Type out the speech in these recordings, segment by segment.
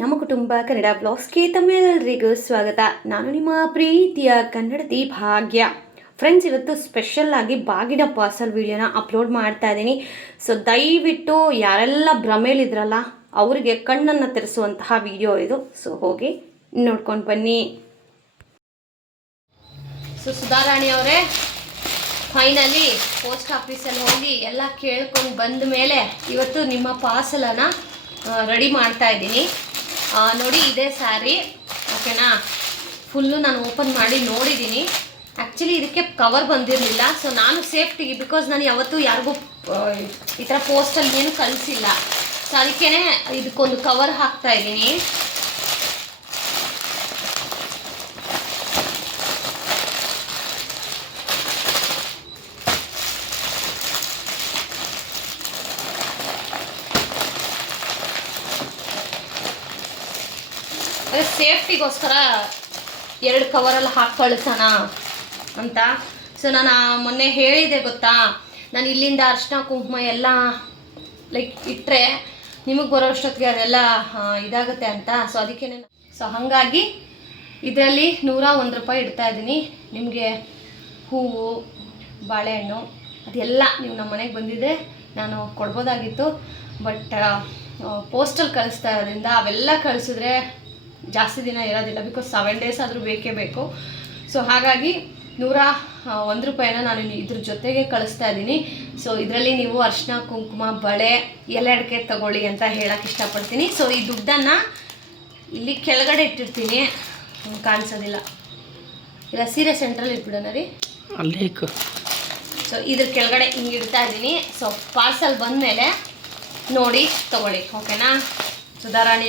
ನಮ್ಮ ಕುಟುಂಬ ಕನ್ನಡ ಬ್ಲಾಗ್ಸ್ಗೆ ತಮ್ಮೆಲ್ಲರಿಗೂ ಸ್ವಾಗತ. ನಾನು ನಿಮ್ಮ ಪ್ರೀತಿಯ ಕನ್ನಡತಿ ಭಾಗ್ಯ. ಫ್ರೆಂಡ್ಸ್ ಇವತ್ತು ಸ್ಪೆಷಲ್ ಆಗಿ ಬಾಗಿನ ಪಾರ್ಸಲ್ ವಿಡಿಯೋನ ಅಪ್ಲೋಡ್ ಮಾಡ್ತಾ ಇದ್ದೀನಿ. ಸೊ ದಯವಿಟ್ಟು ಯಾರೆಲ್ಲ ಭ್ರಮೇಲಿದ್ರಲ್ಲ ಅವರಿಗೆ ಕಣ್ಣನ್ನು ತೆರೆಸುವಂತಹ ವಿಡಿಯೋ ಇದು. ಸೊ ಹೋಗಿ ನೋಡ್ಕೊಂಡು ಬನ್ನಿ. ಸೊ ಸುಧಾರಾಣಿ ಅವರೇ ಫೈನಲಿ ಪೋಸ್ಟ್ ಆಫೀಸಲ್ಲಿ ಹೋಗಿ ಎಲ್ಲ ಕೇಳ್ಕೊಂಡು ಬಂದ ಮೇಲೆ ಇವತ್ತು ನಿಮ್ಮ ಪಾರ್ಸಲನ್ನು ರೆಡಿ ಮಾಡ್ತಾ ಇದ್ದೀನಿ. ನೋಡಿ, ಇದೇ ಸ್ಯಾರಿ ಓಕೆನಾ ಫುಲ್ಲು ನಾನು ಓಪನ್ ಮಾಡಿ ನೋಡಿದ್ದೀನಿ ಆ್ಯಕ್ಚುಲಿ ಇದಕ್ಕೆ ಕವರ್ ಬಂದಿರಲಿಲ್ಲ. ಸೊ ನಾನು ಸೇಫ್ಟಿಗೆ ಬಿಕಾಸ್ ನಾನು ಯಾವತ್ತೂ ಯಾರಿಗೂ ಈ ಥರ ಪೋಸ್ಟಲ್ಲಿ ಏನು ಕಳಿಸಿಲ್ಲ. ಸೊ ಅದಕ್ಕೇ ಇದಕ್ಕೊಂದು ಕವರ್ ಹಾಕ್ತಾ ಇದ್ದೀನಿ. ಸೇಫ್ಟಿಗೋಸ್ಕರ ಎರಡು ಕವರಲ್ಲಿ ಹಾಕಿ ಅಂತ. ಸೊ ನಾನು ಮೊನ್ನೆ ಹೇಳಿದೆ ಗೊತ್ತಾ? ನಾನು ಇಲ್ಲಿಂದ ಅರ್ಶಿನ, ಕುಂಕುಮ ಎಲ್ಲ ಲೈಕ್ ಇಟ್ಟರೆ ನಿಮಗೆ ಬರೋ ಅಷ್ಟೊತ್ತಿಗೆ ಅದೆಲ್ಲ ಇದಾಗುತ್ತೆ ಅಂತ. ಸೊ ಅದಕ್ಕೆ ಸೊ ಹಾಗಾಗಿ ಇದರಲ್ಲಿ ನೂರ ಒಂದು ರೂಪಾಯಿ ಇಡ್ತಾ ಇದ್ದೀನಿ. ನಿಮಗೆ ಹೂವು, ಬಾಳೆಹಣ್ಣು, ಅದೆಲ್ಲ ನೀವು ನಮ್ಮ ಮನೆಗೆ ಬಂದಿದ್ದರೆ ನಾನು ಕೊಡ್ಬೋದಾಗಿತ್ತು. ಬಟ್ ಪೋಸ್ಟಲ್ ಕಳಿಸ್ತಾ ಇರೋದ್ರಿಂದ ಅವೆಲ್ಲ ಕಳಿಸಿದ್ರೆ ಜಾಸ್ತಿ ದಿನ ಇರೋದಿಲ್ಲ ಬಿಕಾಸ್ ಸೆವೆನ್ ಡೇಸ್ ಆದರೂ ಬೇಕೇ ಬೇಕು. ಸೊ ಹಾಗಾಗಿ ನೂರ ಒಂದು ರೂಪಾಯಿನ ನಾನು ಇದ್ರ ಜೊತೆಗೆ ಕಳಿಸ್ತಾ ಇದ್ದೀನಿ. ಸೊ ಇದರಲ್ಲಿ ನೀವು ಅರ್ಶಿನ ಕುಂಕುಮ ಬಳೆ ಎಲೆ ಅಡಿಕೆ ತಗೊಳ್ಳಿ ಅಂತ ಹೇಳಕ್ಕೆ ಇಷ್ಟಪಡ್ತೀನಿ. ಸೊ ಈ ದುಡ್ಡನ್ನು ಇಲ್ಲಿ ಕೆಳಗಡೆ ಇಟ್ಟಿರ್ತೀನಿ. ಕಾಣಿಸೋದಿಲ್ಲ. ಇಲ್ಲ ಸೀರೆ ಸೆಂಟ್ರಲ್ಲಿ ಇಟ್ಬಿಡೋಣ ರೀ. ಅಲ್ಲಿ. ಸೊ ಇದ್ರ ಕೆಳಗಡೆ ಹಿಂಗೆ ಇಡ್ತಾ ಇದ್ದೀನಿ. ಸೊ ಪಾರ್ಸಲ್ ಬಂದಮೇಲೆ ನೋಡಿ ತಗೊಳ್ಳಿ ಓಕೆನಾ ಸುಧಾರಾಣಿ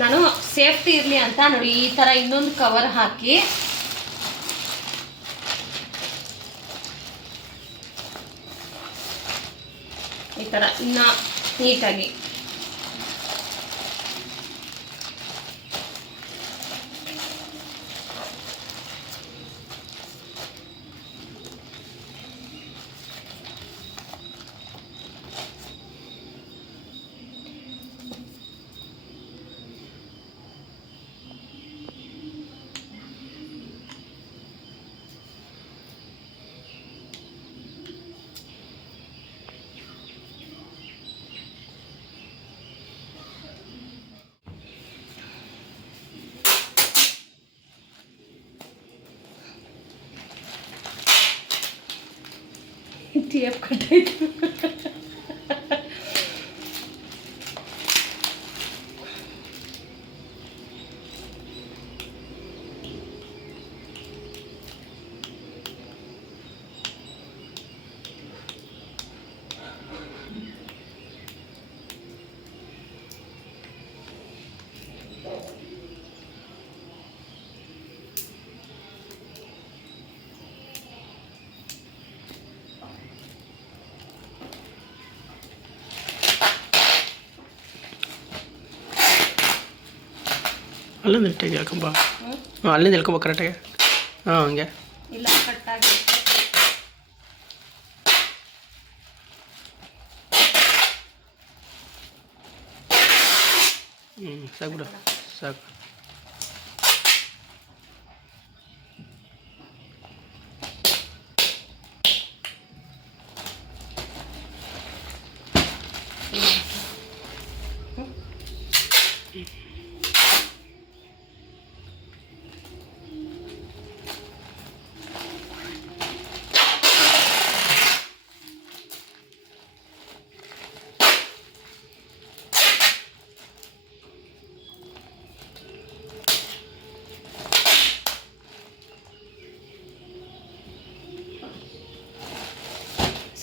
ನಾನು ಸೇಫ್ಟಿ ಇರಲಿ ಅಂತ ನೋಡಿ ಈ ಥರ ಇನ್ನೊಂದು ಕವರ್ ಹಾಕಿ. ಈ ಥರ ಇನ್ನ ನೀಟಾಗಿ టీఎఫ్ కట్ అవుతుంది ಅಲ್ಲಿಂದ ಇಟ್ಟಿಗೆ ಹೇಳ್ಕೊಂಬ ಹಾಂ ಅಲ್ಲಿಂದ ಹೇಳ್ಕೊಂಬ ಕರೆಕ್ಟಾಗಿ ಹಾಂ ಹಂಗೆ. ಇಲ್ಲ ಕಟ್ಟಾಗಿ ಹ್ಞೂ ಸಾಕು ಬಿಡು ಸಾಕು.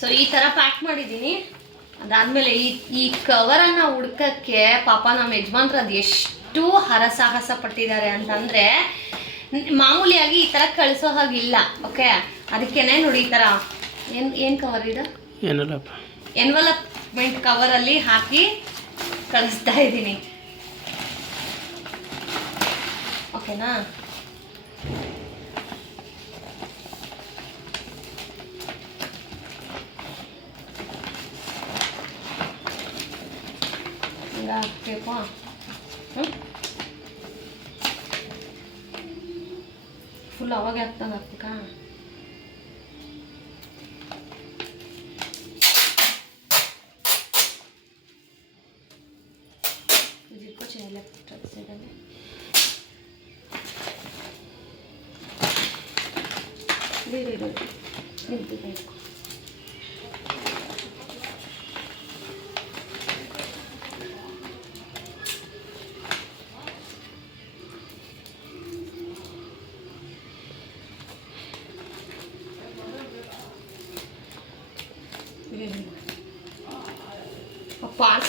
ಸೊ ಈ ಥರ ಪ್ಯಾಕ್ ಮಾಡಿದ್ದೀನಿ ಅದಾದಮೇಲೆ ಈ ಈ ಕವರನ್ನು ಹುಡ್ಕಕ್ಕೆ ಪಾಪ ನಮ್ಮ ಯಜಮಾನ್ರು ಅದು ಎಷ್ಟು ಹರಸಾಹಸ ಪಟ್ಟಿದ್ದಾರೆ ಅಂತಂದರೆ ಮಾಮೂಲಿಯಾಗಿ ಈ ಥರ ಕಳಿಸೋ ಹಾಗಿಲ್ಲ ಓಕೆ ಅದಕ್ಕೇನೆ ನೋಡಿ ಈ ಥರ ಏನು ಏನು ಕವರ್ ಇದು? ಎನ್ವಲಪ್ಮೆಂಟ್ ಕವರಲ್ಲಿ ಹಾಕಿ ಕಳಿಸ್ತಾ ಇದ್ದೀನಿ ಓಕೆನಾ ಬೇಕು ಹ್ಞೂ ಫುಲ್ ಅವಾಗೆ ಹಾಕ್ದಂಗೆ ಹಾಕ್ಬೇಕಾ ಇದಕ್ಕೂ ಚೇಲೆ ಸೈಡಲ್ಲಿ ಇರು, ಇರು, ಇರು. ನಿಂತಿದೆ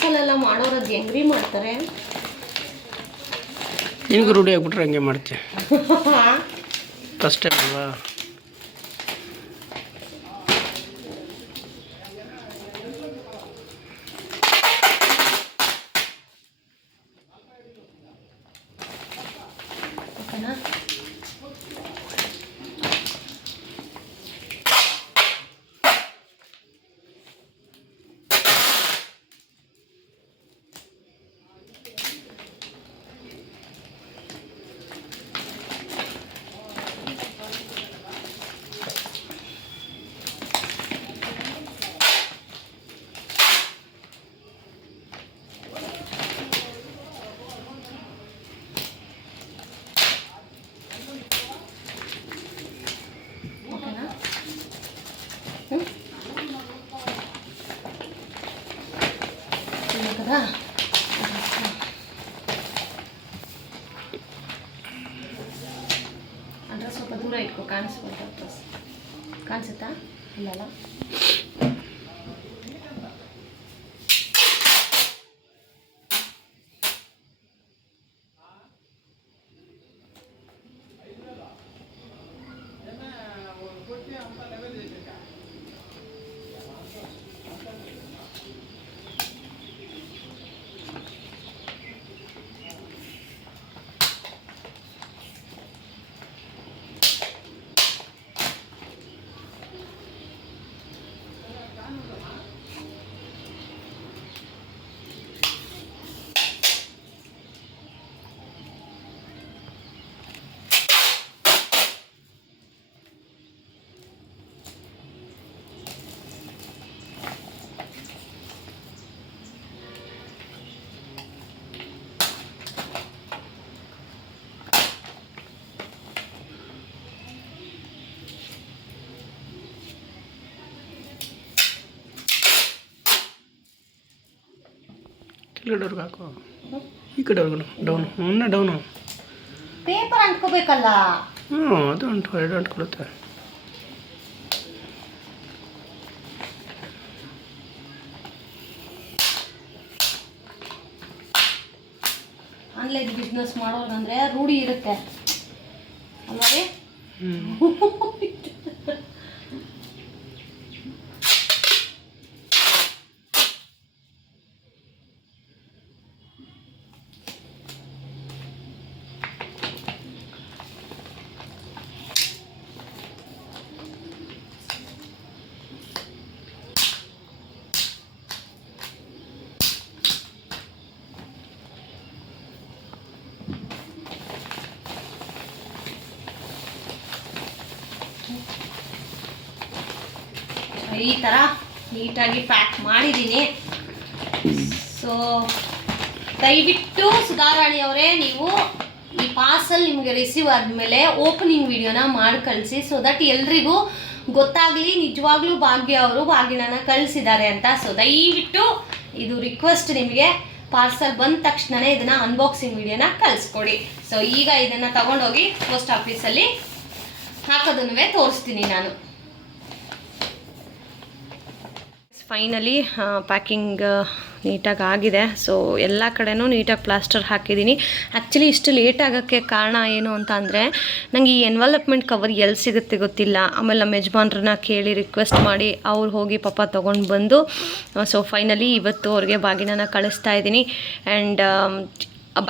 ಇಟ್ಕೊ. ಪಾರ್ಸಲ್ ಎಲ್ಲ ಮಾಡೋರದ್ದು ಹೆಂಗ್ರಿ ಮಾಡ್ತಾರೆ? ನಿಮ್ಗೆ ರೂಢಿ ಆಗ್ಬಿಟ್ರೆ ಹಂಗೆ ಮಾಡ್ತೀವಿ. ಫಸ್ಟ್ ಟೈಮ್ ಅಲ್ವಾ? ಕೆಳಗಡೆವ್ರಿಗೆ ಹಾಕು. ಈ ಕಡೆವ್ರಿಗೂ ಡೌನು ಇನ್ನೂ ಡೌನು ಪೇಪರ್ ಅಂಟ್ಕೋಬೇಕಲ್ಲ? ಹ್ಞೂ ಅದು ಉಂಟು ಎರಡು ಅಂಟ್ಕೊಳುತ್ತೆ. ಆನ್ಲೈನ್ ಬಿಸ್ನೆಸ್ ಮಾಡೋದಂದ್ರೆ ರೂಢಿ ಇರುತ್ತೆ. ಅಲ್ವಾ ರೀ ಹ್ಞೂ ಈ ಥರ ನೀಟಾಗಿ ಪ್ಯಾಕ್ ಮಾಡಿದ್ದೀನಿ. ಸೊ ದಯವಿಟ್ಟು ಸುಧಾರಾಣಿ ಅವರೇ, ನೀವು ಈ ಪಾರ್ಸಲ್ ನಿಮಗೆ ರಿಸೀವ್ ಆದಮೇಲೆ ಓಪನಿಂಗ್ ವಿಡಿಯೋನ ಮಾಡಿ ಕಳಿಸಿ ಸೊ ದಟ್ ಎಲ್ರಿಗೂ ಗೊತ್ತಾಗಲಿ, ನಿಜವಾಗ್ಲೂ ಭಾಗ್ಯ ಅವರು ಭಾಗ್ಯನ ಕಳಿಸಿದ್ದಾರೆ ಅಂತ. ಸೊ ದಯವಿಟ್ಟು ಇದು ರಿಕ್ವೆಸ್ಟ್ ನಿಮಗೆ ಪಾರ್ಸಲ್ ಬಂದ ತಕ್ಷಣನೇ ಇದನ್ನು ಅನ್ಬಾಕ್ಸಿಂಗ್ ವಿಡಿಯೋನ ಕಳಿಸ್ಕೊಡಿ. ಸೊ ಈಗ ಇದನ್ನು ತಗೊಂಡೋಗಿ ಪೋಸ್ಟ್ ಆಫೀಸಲ್ಲಿ ಹಾಕೋದನ್ನೇ ತೋರಿಸ್ತೀನಿ ನಾನು. ಫೈನಲಿ ಪ್ಯಾಕಿಂಗ್ ನೀಟಾಗಿ ಆಗಿದೆ. ಸೊ ಎಲ್ಲ ಕಡೆನೂ ನೀಟಾಗಿ ಪ್ಲಾಸ್ಟರ್ ಹಾಕಿದ್ದೀನಿ. ಆ್ಯಕ್ಚುಲಿ ಇಷ್ಟು ಲೇಟ್ ಆಗೋಕ್ಕೆ ಕಾರಣ ಏನು ಅಂತ ಅಂದರೆ ನನಗೆ ಈ ಎನ್ವಲಪ್ಮೆಂಟ್ ಕವರ್ ಎಲ್ಲಿ ಸಿಗುತ್ತೆ ಗೊತ್ತಿಲ್ಲ. ಆಮೇಲೆ ನಮ್ಮ ಯಜಮಾನ್ರನ್ನ ಕೇಳಿ ರಿಕ್ವೆಸ್ಟ್ ಮಾಡಿ ಅವ್ರು ಹೋಗಿ ಪಾಪ ತೊಗೊಂಡು ಬಂದು ಸೊ ಫೈನಲಿ ಇವತ್ತು ಅವ್ರಿಗೆ ಬಾಗಿನನ ಕಳಿಸ್ತಾ ಇದ್ದೀನಿ. ಆ್ಯಂಡ್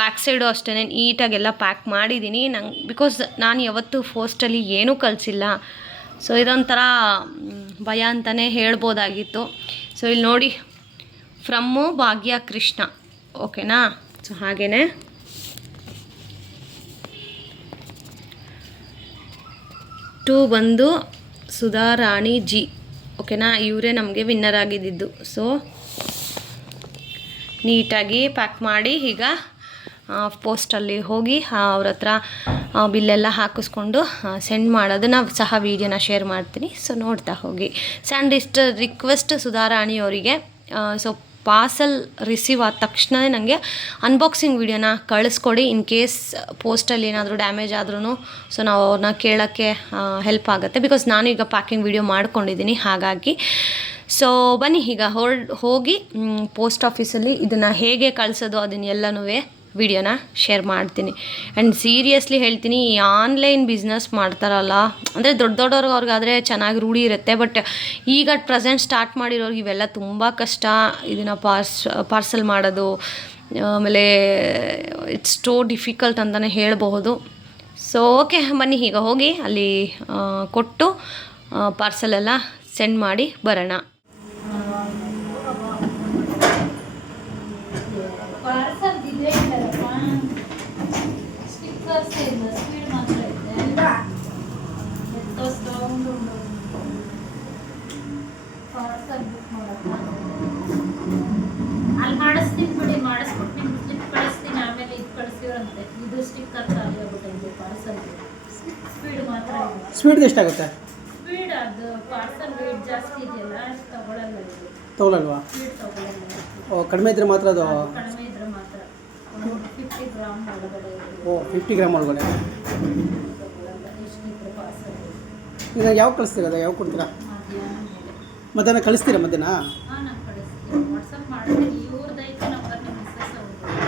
ಬ್ಯಾಕ್ ಸೈಡು ಅಷ್ಟೇ ನೀಟಾಗೆಲ್ಲ ಪ್ಯಾಕ್ ಮಾಡಿದ್ದೀನಿ. ನಂಗೆ ಬಿಕಾಸ್ ನಾನು ಯಾವತ್ತೂ ಫೋಸ್ಟಲ್ಲಿ ಏನೂ ಕಲಿಸಿಲ್ಲ ಸೊ ಇದೊಂಥರ ಭಯ ಅಂತಲೇ ಹೇಳ್ಬೋದಾಗಿತ್ತು. ಸೊ ಇಲ್ಲಿ ನೋಡಿ ಫ್ರಮ್ಮು ಭಾಗ್ಯ ಕೃಷ್ಣ. ಓಕೆನಾ ಸೊ ಹಾಗೇ ಟು ಬಂದು ಸುಧಾರಾಣಿ ಜಿ. ಓಕೆನಾ ಇವರೇ ನಮಗೆ ವಿನ್ನರ್ ಆಗಿದ್ದಿದ್ದು. ಸೊ ನೀಟಾಗಿ ಪ್ಯಾಕ್ ಮಾಡಿ ಈಗ ಪೋಸ್ಟಲ್ಲಿ ಹೋಗಿ ಅವ್ರ ಹತ್ರ ಬಿಲ್ಲೆಲ್ಲ ಹಾಕಿಸ್ಕೊಂಡು ಸೆಂಡ್ ಮಾಡೋದನ್ನ ಸಹ ವೀಡಿಯೋನ ಶೇರ್ ಮಾಡ್ತೀನಿ. ಸೊ ನೋಡ್ತಾ ಹೋಗಿ. ಸ್ಯಾಂಡ್ ರಿಕ್ವೆಸ್ಟ್ ಸುಧಾರಾಣಿಯವರಿಗೆ ಸೊ ಪಾರ್ಸಲ್ ರಿಸೀವ್ ಆದ ತಕ್ಷಣವೇ ನನಗೆ ಅನ್ಬಾಕ್ಸಿಂಗ್ ವೀಡಿಯೋನ ಕಳಿಸ್ಕೊಡಿ. ಇನ್ ಕೇಸ್ ಪೋಸ್ಟಲ್ಲಿ ಏನಾದರೂ ಡ್ಯಾಮೇಜ್ ಆದ್ರೂ ಸೊ ನಾವು ಅವ್ರನ್ನ ಕೇಳೋಕ್ಕೆ ಹೆಲ್ಪ್ ಆಗುತ್ತೆ. ಬಿಕಾಸ್ ನಾನು ಈಗ ಪ್ಯಾಕಿಂಗ್ ವೀಡಿಯೋ ಮಾಡ್ಕೊಂಡಿದ್ದೀನಿ, ಹಾಗಾಗಿ. ಸೊ ಬನ್ನಿ, ಈಗ ಹೋಗಿ ಪೋಸ್ಟ್ ಆಫೀಸಲ್ಲಿ ಇದನ್ನು ಹೇಗೆ ಕಳಿಸೋದು ಅದನ್ನೆಲ್ಲನೂ ವಿಡಿಯೋನ ಶೇರ್ ಮಾಡ್ತೀನಿ. ಆ್ಯಂಡ್ ಸೀರಿಯಸ್ಲಿ ಹೇಳ್ತೀನಿ, ಈ ಆನ್ಲೈನ್ ಬಿಸ್ನೆಸ್ ಮಾಡ್ತಾರಲ್ಲ, ಅಂದರೆ ದೊಡ್ಡ ದೊಡ್ಡವ್ರಿಗೆ ಅವ್ರಿಗಾದರೆ ಚೆನ್ನಾಗಿ ರೂಢಿ ಇರುತ್ತೆ ಬಟ್ ಈಗ ಪ್ರೆಸೆಂಟ್ ಸ್ಟಾರ್ಟ್ ಮಾಡಿರೋರಿಗೆ ಇವೆಲ್ಲ ತುಂಬ ಕಷ್ಟ. ಇದನ್ನು ಪಾರ್ಸ್ ಪಾರ್ಸಲ್ ಮಾಡೋದು, ಆಮೇಲೆ ಇಟ್ಸ್ ಟೋ ಡಿಫಿಕಲ್ಟ್ ಅಂತಲೇ ಹೇಳಬಹುದು. ಸೊ ಓಕೆ ಬನ್ನಿ, ಈಗ ಹೋಗಿ ಅಲ್ಲಿ ಕೊಟ್ಟು ಪಾರ್ಸಲ್ ಎಲ್ಲ ಸೆಂಡ್ ಮಾಡಿ ಬರೋಣ ಪಾರ್ಸಲ್ ಇದೆ ಇಲ್ಲಪ್ಪ ಇಲ್ಲ ಸ್ಪೀಡ್ ಮಾತ್ರ ಇದೆ ಎಷ್ಟೋ ಸೌಂಡ್ ಪಾರ್ಸಲ್ ಬುಕ್ ಮಾಡಕ್ಕ ಅಲ್ಲಿ ಮಾಡಿಸ್ತೀನಿ ಬಿಡಿ ಮಾಡಿಸ್ಬಿಟ್ಟು ನಿಮ್ಗೆ ಸ್ಲಿಪ್ ಕಳಿಸ್ತೀನಿ ಆಮೇಲೆ ಇದು ಕಳಿಸ್ತೀರಂತೆ ಇದು ಸ್ಟಿಕ್ಕರ್ ಖಾಲಿ ಆಗ್ಬಿಟ್ಟೈತೆ ಪಾರ್ಸಲ್ ಸ್ಪೀಡ್ ಮಾತ್ರ ಸ್ವೀಟ್ ಎಷ್ಟಾಗುತ್ತೆ ಸ್ಪೀಡ್ ಅದು. ಪಾರ್ಸಲ್ ವೇಟ್ ಜಾಸ್ತಿ ಇದೆಯಲ್ಲ ತಗೊಳ್ಳಲ್ಲ ಓ ಕಡಿಮೆ ಇದ್ರೆ ಮಾತ್ರ ಅದು ಕಡಿಮೆ ಇದ್ರೆ ಮಾತ್ರ. ಫಿಫ್ಟಿ ಗ್ರಾಮ್ ಇರೋದು. ಓ ಫಿಫ್ಟಿ ಗ್ರಾಮ್ ಒಳಗಡೆ. ಈಗ ಯಾವ ಕಳಿಸ್ತೀರಾ ಅದು? ಯಾವ ಕೊಡ್ತೀರಾ? ಮಧ್ಯಾಹ್ನ ಕಳಿಸ್ತೀರಾ ಮಧ್ಯಾಹ್ನ?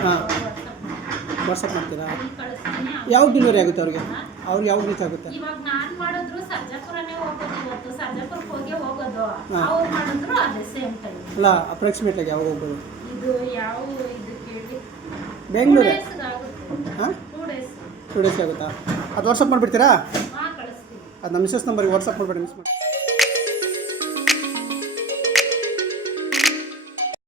ಹಾಂ ವಾಟ್ಸಪ್ ಮಾಡ್ತೀರಾ? ಯಾವಾಗ ಡೆಲಿವರಿ ಆಗುತ್ತೆ ಅವ್ರಿಗೆ? ಅವ್ರಿಗೆ ಯಾವಾಗ ರೀಚ್ ಆಗುತ್ತೆ? ಅಲ್ಲ ಅಪ್ರಾಕ್ಸಿಮೇಟ್ಲಾಗಿ ಯಾವಾಗ ಹೋಗ್ಬೋದು? ಬೆಂಗಳೂರು? ಹಾಂ? ಟೂ ಡೇಸ್ ಟೂ ಡೇಸ್ ಆಗುತ್ತಾ? ಅದು ವಾಟ್ಸಪ್ ಮಾಡಿಬಿಡ್ತೀರಾ? ಅದು ನಮ್ಮ ಮಿಸಸ್ ನಂಬರ್ಗೆ ವಾಟ್ಸಪ್ ಮಾಡಿಬಿಡಿ ಮಿಸ್ ಮಾಡಿ.